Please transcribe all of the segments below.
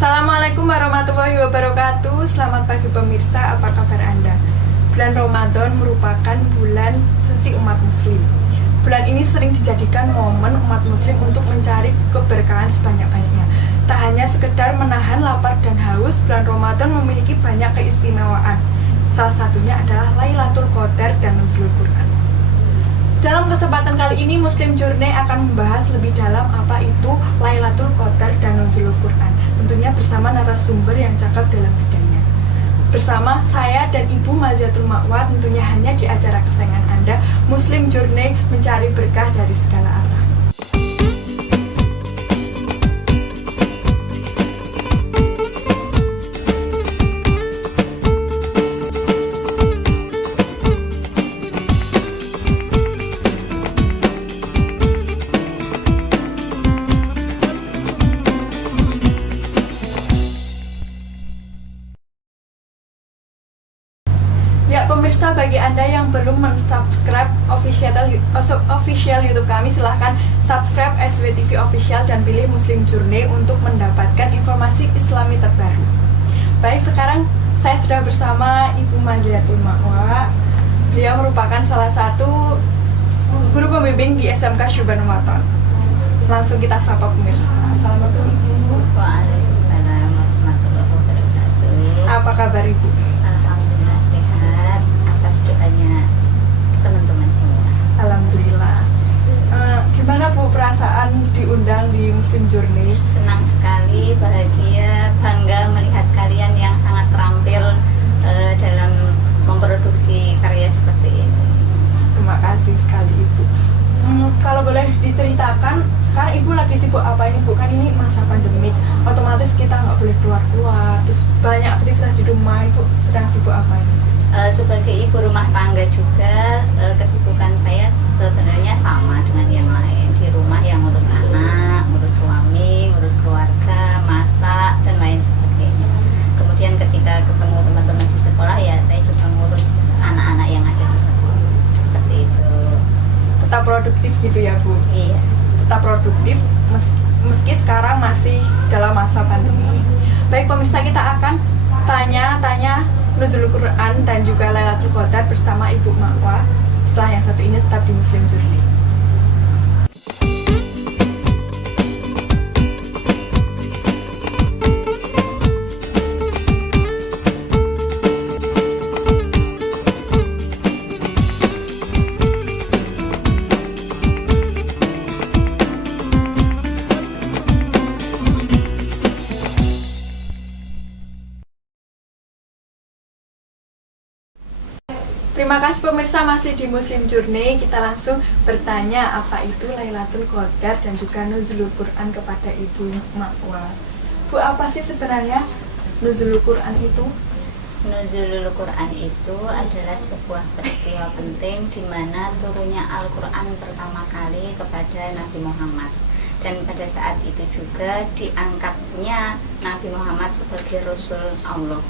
Assalamualaikum warahmatullahi wabarakatuh. Selamat pagi pemirsa, apa kabar Anda? Bulan Ramadan merupakan bulan suci umat muslim. Bulan ini sering dijadikan momen umat muslim untuk mencari keberkahan sebanyak-banyaknya. Tak hanya sekedar menahan lapar dan haus, bulan Ramadan memiliki banyak keistimewaan. Salah satunya adalah Lailatul Qadar dan Nuzulul Quran. Dalam kesempatan kali ini, Muslim Journey akan membahas lebih dalam apa itu Lailatul Qadar dan Nuzulul Quran. Tentunya bersama narasumber yang cakap dalam bidangnya. Bersama saya dan Ibu Maziatul Ma'wa, tentunya hanya di acara kesayangan Anda, Muslim Journey mencari berkah dari segala arah. Ya pemirsa, bagi Anda yang belum mensubscribe official YouTube kami, silahkan subscribe SWTV Official dan pilih Muslim Journey untuk mendapatkan informasi Islami terbaru. Baik, sekarang saya sudah bersama Ibu Maziatul Ma'wa. Beliau merupakan salah satu guru pembimbing di SMK Syuban Waton. Langsung kita sapa pemirsa. Assalamualaikum Ibu. Waalaikumsalam warahmatullahi wabarakatuh. Apa kabar Ibu? Doanya teman-teman semua. Alhamdulillah. Gimana Bu perasaan diundang di Muslim Journey? Senang sekali, bahagia, bangga melihat kalian yang sangat terampil dalam memproduksi karya seperti ini. Terima kasih sekali Ibu. Kalau boleh diceritakan, sekarang Ibu lagi sibuk apa ini Bu? Kan ini masa pandemik, otomatis kita nggak boleh keluar-keluar, terus banyak aktivitas di rumah. Ibu sedang sibuk apa ini? Sebagai ibu rumah tangga juga, kesibukan saya sebenarnya sama dengan yang lain. Di rumah yang ngurus anak, ngurus suami, ngurus keluarga, masak, dan lain sebagainya. Kemudian ketika ketemu teman-teman di sekolah, ya saya juga ngurus anak-anak yang ada di sekolah. Seperti itu. Tetap produktif gitu ya Bu? Iya. Tetap produktif meski sekarang masih dalam masa pandemi. Baik pemirsa, kita akan tanya-tanya Nuzulul Quran dan juga Lailatul Qadar bersama Ibu Ma'wa. Setelah yang satu ini tetap di Muslim Journey. Terima kasih pemirsa, masih di Muslim Journey. Kita langsung bertanya apa itu Lailatul Qadar dan juga Nuzulul Quran kepada Ibu Ma'wa. Bu, apa sih sebenarnya Nuzulul Quran itu? Nuzulul Quran itu adalah sebuah peristiwa penting di mana turunnya Al-Quran pertama kali kepada Nabi Muhammad. Dan pada saat itu juga diangkatnya Nabi Muhammad sebagai Rasul Allah.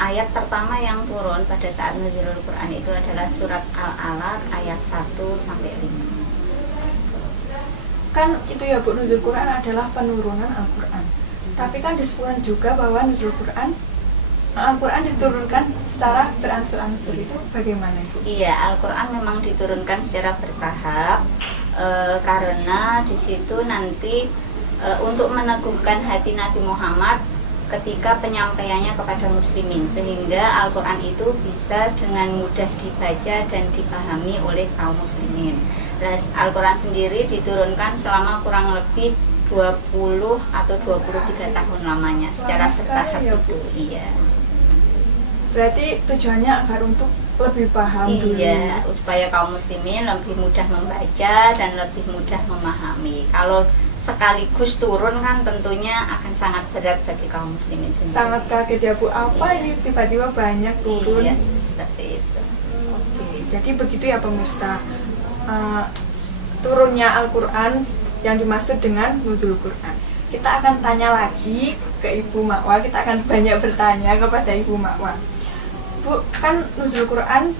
Ayat pertama yang turun pada saat Nuzulul Quran itu adalah surat Al-Alaq ayat 1-5. Kan itu ya Bu, Nuzulul Quran adalah penurunan Al-Quran. Tapi kan disebutkan juga bahwa Nuzulul Quran, Al-Quran diturunkan secara beransur-ansur. Itu bagaimana Bu? Iya, Al-Quran memang diturunkan secara bertahap karena di situ nanti untuk meneguhkan hati Nabi Muhammad ketika penyampaiannya kepada muslimin, sehingga Al-Quran itu bisa dengan mudah dibaca dan dipahami oleh kaum muslimin. Al-Quran sendiri diturunkan selama kurang lebih 20 atau 23 tahun lamanya secara bertahap ya, itu. Iya. Berarti tujuannya agar untuk lebih paham dulu. Iya, supaya kaum muslimin lebih mudah membaca dan lebih mudah memahami. Kalau sekaligus turun kan tentunya akan sangat berat bagi kaum muslimin sendiri. Sangat kaget ya Bu, apa ini tiba-tiba banyak turun? Iya, seperti itu. Oke, jadi begitu ya pemirsa. Turunnya Al-Quran yang dimaksud dengan Nuzulul Quran. Kita akan tanya lagi ke Ibu Ma'wa, kita akan banyak bertanya kepada Ibu Ma'wa. Bu, kan Nuzulul Quran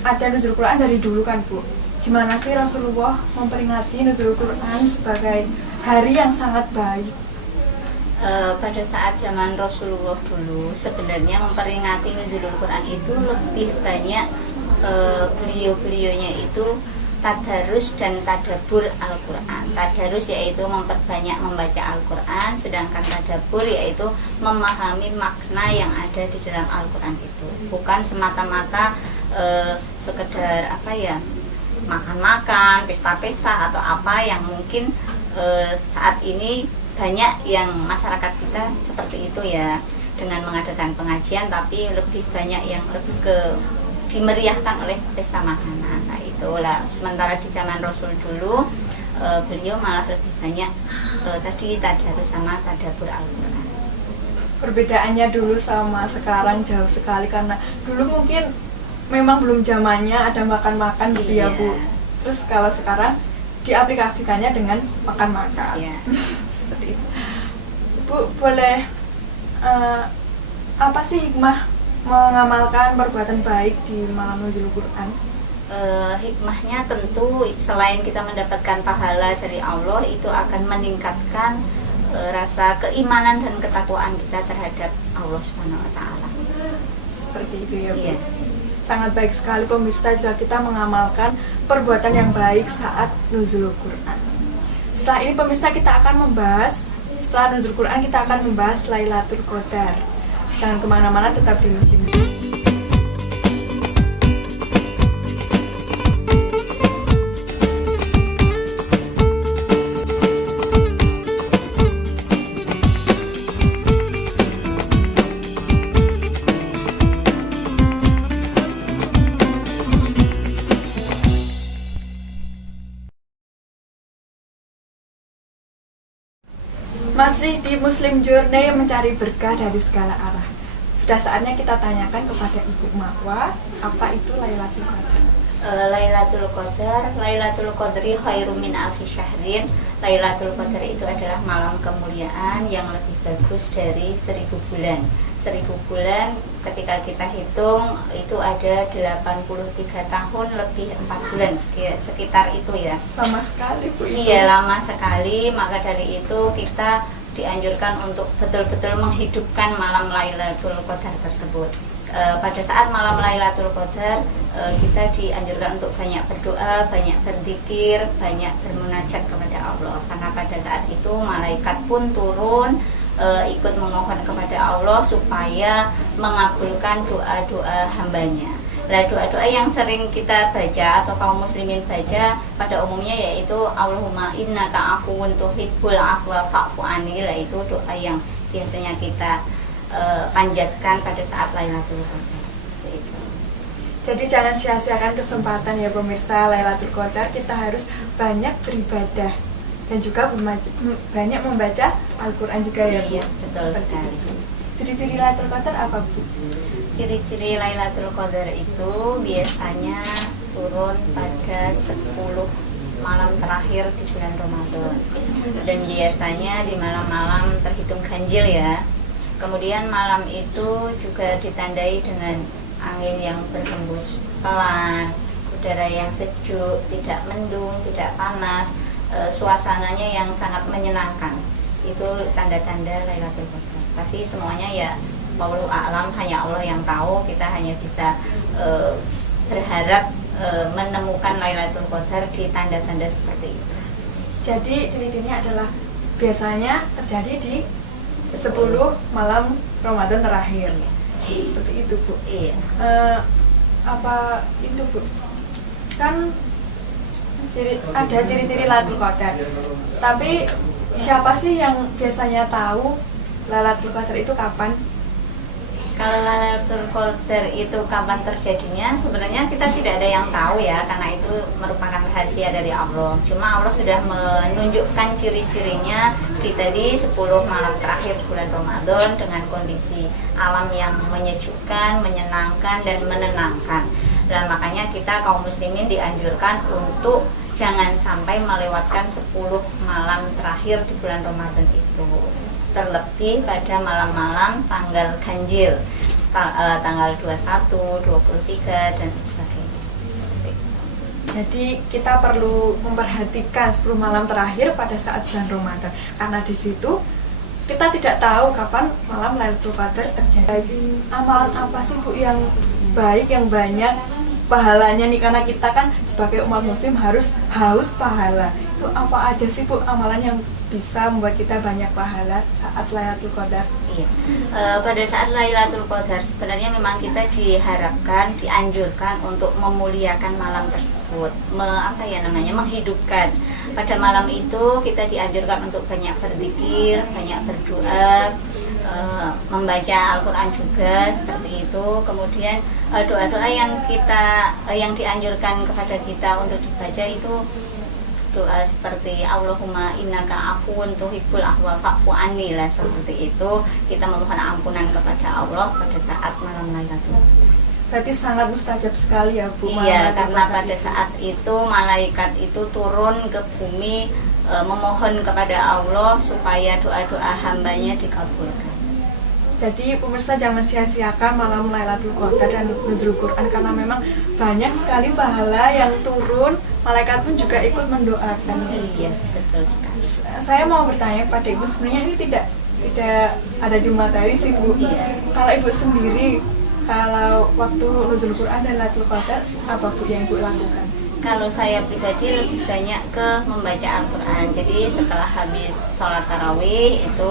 ada Nuzulul Quran dari dulu kan Bu? Gimana sih Rasulullah memperingati Nuzulul Quran sebagai hari yang sangat baik? Pada saat zaman Rasulullah dulu sebenarnya memperingati nuzulul Quran itu lebih banyak beliau-beliaunya itu tadarus dan tadabbur Al-Quran. Tadarus yaitu memperbanyak membaca Al-Quran, sedangkan tadabbur yaitu memahami makna yang ada di dalam Al-Quran itu. Bukan semata-mata sekedar apa ya, makan-makan, pesta-pesta atau apa yang mungkin saat ini banyak yang masyarakat kita seperti itu ya, dengan mengadakan pengajian tapi lebih banyak yang lebih ke dimeriahkan oleh pesta makanan. Nah itulah, sementara di zaman Rasul dulu beliau malah lebih banyak tadi tadarus sama tadabbur Al-Quran. Perbedaannya dulu sama sekarang jauh sekali, karena dulu mungkin memang belum zamannya ada makan-makan gitu ya Bu. Terus kalau sekarang diaplikasikannya dengan makan-makan. Iya. Seperti itu. Bu, boleh apa sih hikmah mengamalkan perbuatan baik di malam nuzul Quran? Hikmahnya tentu selain kita mendapatkan pahala dari Allah, itu akan meningkatkan rasa keimanan dan ketakwaan kita terhadap Allah Subhanahu wa taala. Seperti itu ya Bu. Iya. Sangat baik sekali pemirsa jika kita mengamalkan perbuatan yang baik saat nuzul Quran. Setelah ini pemirsa kita akan membahas, setelah nuzul Quran kita akan membahas Lailatul Qadar. Jangan kemana-mana, tetap di Muslim. Masih di Muslim Journey mencari berkah dari segala arah. Sudah saatnya kita tanyakan kepada Ibu Marwa, apa itu Lailatul Qadar? Lailatul Qadri khairum min alfi syahrin. Lailatul Qadar itu adalah malam kemuliaan yang lebih bagus dari 1000 bulan. 1000 bulan ketika kita hitung itu ada 83 tahun lebih 4 bulan, sekitar itu ya. Lama sekali Bu. Iya, lama sekali. Maka dari itu kita dianjurkan untuk betul-betul menghidupkan malam Lailatul Qadar tersebut. Pada saat malam Lailatul Qadar kita dianjurkan untuk banyak berdoa, banyak berzikir, banyak bermunajat kepada Allah, karena pada saat itu malaikat pun turun ikut memohon kepada Allah supaya mengabulkan doa-doa hambanya. Nah, doa-doa yang sering kita baca atau kaum muslimin baca pada umumnya yaitu Allahumma innaka afuwun tuhibbul afwa fa'fu anni. Itu doa yang biasanya kita panjatkan pada saat Lailatul Qadar. Jadi jangan sia-siakan kesempatan ya pemirsa Lailatul Qadar. Kita harus banyak beribadah dan juga banyak membaca Al-Quran juga ya Bu. Iya, betul sekali. Ciri-ciri Lailatul Qadar apa Bu? Ciri-ciri Lailatul Qadar itu biasanya turun pada 10 malam terakhir di bulan Ramadan, dan biasanya di malam-malam terhitung ganjil ya. Kemudian malam itu juga ditandai dengan angin yang berhembus pelan, udara yang sejuk, tidak mendung, tidak panas, suasananya yang sangat menyenangkan. Itu tanda-tanda Lailatul Qadar. Tapi semuanya ya wallahu a'lam, hanya Allah yang tahu. Kita hanya bisa berharap menemukan Lailatul Qadar di tanda-tanda seperti itu. Jadi ciri-cirinya adalah biasanya terjadi di 10 malam Ramadan terakhir. Seperti itu Bu. Iya. Apa itu Bu? Kan ada ciri-ciri Lailatul Qadar. Tapi siapa sih yang biasanya tahu Lailatul Qadar itu kapan? Kalau Lailatul Qadar itu kapan terjadinya, sebenarnya kita tidak ada yang tahu ya, karena itu merupakan rahasia dari Allah. Cuma Allah sudah menunjukkan ciri-cirinya di tadi 10 malam terakhir bulan Ramadan dengan kondisi alam yang menyejukkan, menyenangkan, dan menenangkan. Nah, makanya kita kaum muslimin dianjurkan untuk jangan sampai melewatkan 10 malam terakhir di bulan Ramadan itu. Terlebih pada malam-malam tanggal ganjil, tanggal 21, 23 dan sebagainya. Jadi kita perlu memperhatikan 10 malam terakhir pada saat bulan Ramadan, karena di situ kita tidak tahu kapan malam Lailatul Qadar terjadi. Amalan apa sih Bu yang baik, yang banyak pahalanya nih, karena kita kan sebagai umat muslim harus haus pahala. Itu apa aja sih Bu amalan yang bisa membuat kita banyak pahala saat Lailatul Qadar? Iya. Pada saat Lailatul Qadar sebenarnya memang kita diharapkan, dianjurkan untuk memuliakan malam tersebut, menghidupkan. Pada malam itu kita dianjurkan untuk banyak berzikir, banyak berdoa, membaca Al-Quran juga seperti itu. Kemudian doa-doa yang dianjurkan kepada kita untuk dibaca itu doa seperti Allahumma innaka afuwun tuhibbul afwa fa'fu anni lah, seperti itu. Kita memohon ampunan kepada Allah pada saat malam Lailatul. Berarti sangat mustajab sekali ya Bu. Iya, karena pada saat itu malaikat itu turun ke bumi memohon kepada Allah supaya doa-doa hambanya dikabulkan. Jadi pemirsa jangan sia-siakan malam Lailatul Qadar dan nuzul Quran, karena memang banyak sekali pahala yang turun. Malaikat pun juga ikut mendoakan. Iya, betul sekali. Saya mau bertanya kepada Ibu, sebenarnya ini tidak ada di materi sih Bu. Iya. Kalau Ibu sendiri, kalau waktu nuzul Quran dan Lailatul Qadar, apa Bu yang Ibu lakukan? Kalau saya pribadi lebih banyak ke membaca Al-Quran. Jadi setelah habis sholat tarawih itu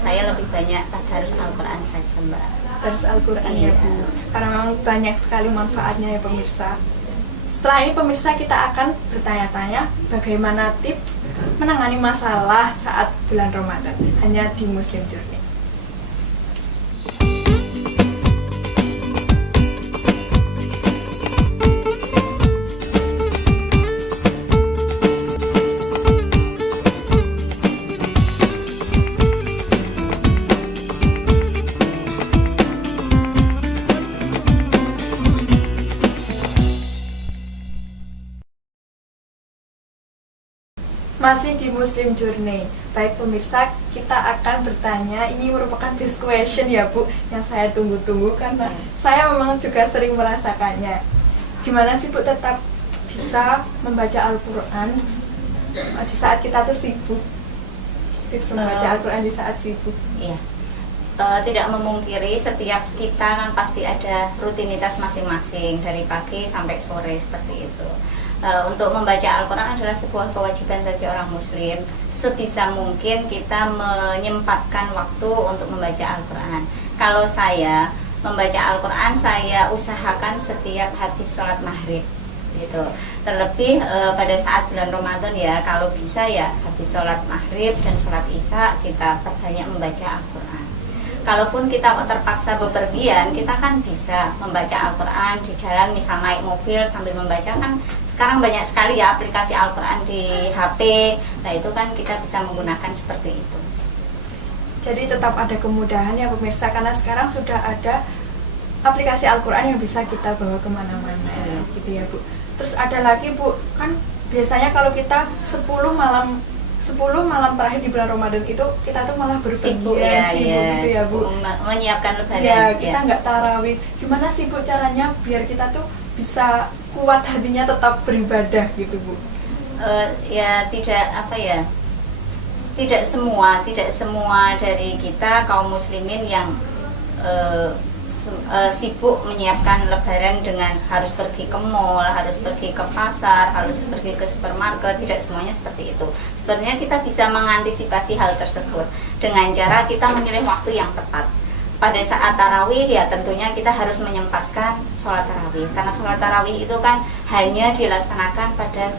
saya lebih banyak tadarus Al-Quran saja, Mbak. Tadarus Al-Quran Iya. ya Bu. Karena memang banyak sekali manfaatnya ya pemirsa. Setelah ini pemirsa kita akan bertanya-tanya bagaimana tips menangani masalah saat bulan Ramadan, hanya di Muslim Journey. Masih di Muslim Journey. Baik pemirsa, kita akan bertanya. Ini merupakan best question ya Bu, yang saya tunggu-tunggu karena saya memang juga sering merasakannya. Gimana sih Bu tetap bisa membaca Al-Quran di saat kita tuh sibuk? Tips membaca Al-Quran di saat sibuk. Iya. Tidak memungkiri setiap kita kan pasti ada rutinitas masing-masing dari pagi sampai sore seperti itu. Untuk membaca Al-Quran adalah sebuah kewajiban bagi orang muslim. Sebisa mungkin kita menyempatkan waktu untuk membaca Al-Quran. Kalau saya membaca Al-Quran, saya usahakan setiap habis sholat maghrib gitu. Terlebih pada saat bulan Ramadan ya, kalau bisa ya habis sholat maghrib dan sholat isya kita perbanyak membaca Al-Quran. Kalaupun kita terpaksa bepergian, kita kan bisa membaca Al-Quran di jalan, misal naik mobil sambil membaca. Kan sekarang banyak sekali ya aplikasi Al-Quran di HP. Nah itu kan kita bisa menggunakan seperti itu. Jadi tetap ada kemudahan ya pemirsa, karena sekarang sudah ada aplikasi Al-Quran yang bisa kita bawa kemana-mana gitu ya Bu. Terus ada lagi Bu, kan biasanya kalau kita 10 malam terakhir di bulan Ramadan itu kita tuh malah Sibuk berpergian, ya, gitu ya Bu. Menyiapkan lebaran. Ya, kita nggak tarawih. Gimana sih Bu caranya biar kita tuh bisa kuat hatinya tetap beribadah gitu Bu? Ya tidak apa ya, tidak semua dari kita kaum muslimin yang sibuk menyiapkan lebaran dengan harus pergi ke mall, harus pergi ke pasar, harus pergi ke supermarket. Tidak semuanya seperti itu. Sebenarnya kita bisa mengantisipasi hal tersebut dengan cara kita memilih waktu yang tepat. Pada saat tarawih ya tentunya kita harus menyempatkan sholat tarawih, karena sholat tarawih itu kan hanya dilaksanakan pada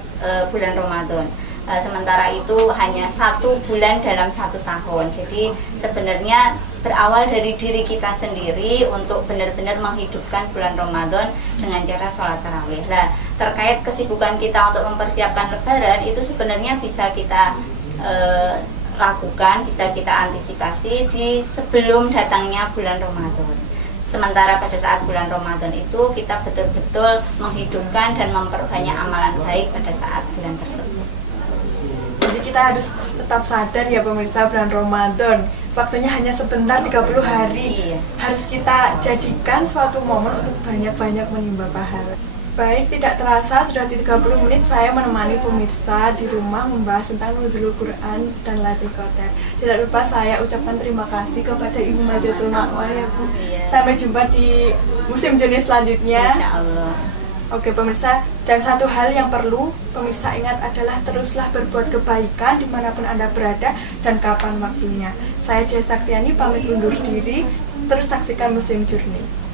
bulan Ramadan. Sementara itu hanya 1 bulan dalam 1 tahun. Jadi sebenarnya berawal dari diri kita sendiri untuk benar-benar menghidupkan bulan Ramadan dengan cara sholat tarawih. Nah, terkait kesibukan kita untuk mempersiapkan lebaran itu sebenarnya bisa kita lakukan, bisa kita antisipasi di sebelum datangnya bulan Ramadan. Sementara pada saat bulan Ramadan itu kita betul-betul menghidupkan dan memperbanyak amalan baik pada saat bulan tersebut. Jadi kita harus tetap sadar ya pemirsa, bulan Ramadan waktunya hanya sebentar, 30 hari. Iya. Harus kita jadikan suatu momen untuk banyak-banyak menimba pahala. Baik, tidak terasa sudah di 30 menit saya menemani pemirsa di rumah membahas tentang Nuzulul Quran dan Lailatul Qadar. Tidak lupa saya ucapkan terima kasih kepada Ibu Majatul Ma'wa ya Bu. Iya. Sampai jumpa di musim jenis selanjutnya. Insya Allah. Oke pemirsa, dan satu hal yang perlu pemirsa ingat adalah teruslah berbuat kebaikan dimanapun Anda berada dan kapan waktunya. Saya Dia Saktiani pamit undur diri, terus saksikan Musim Journey.